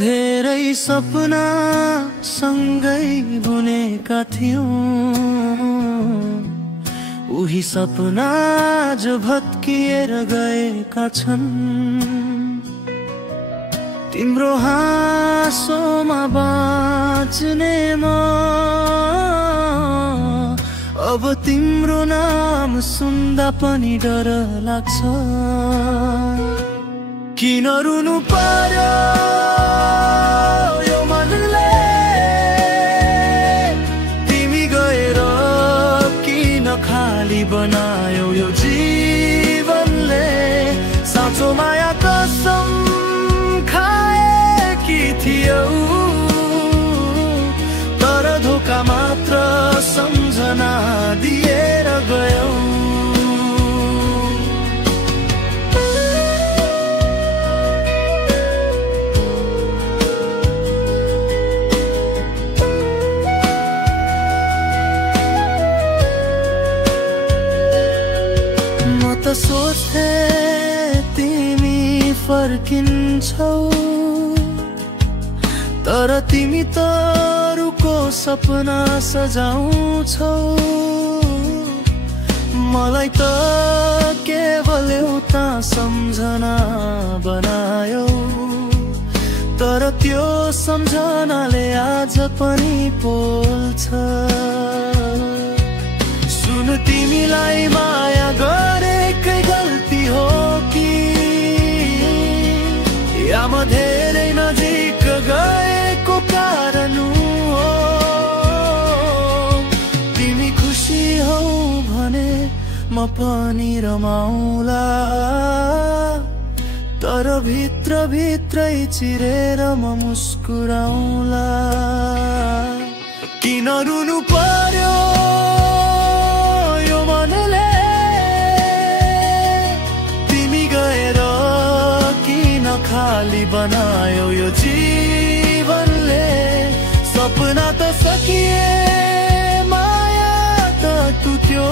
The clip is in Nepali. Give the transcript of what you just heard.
धेरै सपना सँगै बुनेका थियौं, उही सपना जो भत्किएर गएका छन्। तिम्रो हाँसोमा बाँच्ने म, अब तिम्रो नाम सुन्दा पनि डर लाग्छ। किन रुनु पर्यो यो मनले, तिमी गएर किन खाली बनायो यो जीवनले। साँचो माया कसम खाएकी थियौ, तर धोका मात्र सम्झना दिएर गयौ। म त सोच्थे तिमी फर्किन्छौ, तर तिमी त अरूको सपना सजाउँछौ। मलाई त केवल एउटा सम्झना बनायो, तर त्यो सम्झनाले आज पनि पोल्छ। सुन, तिमीलाई माया गरेकै गल्ती हो कि, या म धेरै नजिक गएको कारण हो। तिमी खुसी हौ भने म पनि रमाउला, तर भित्र भित्रै चिरेर म मुस्कुराउला। किन रुनु पर्यो यो मनले, तिमी गएर किन खाली बनायो यो जीवनले। सपना त सकिए, माया त टुट्यो।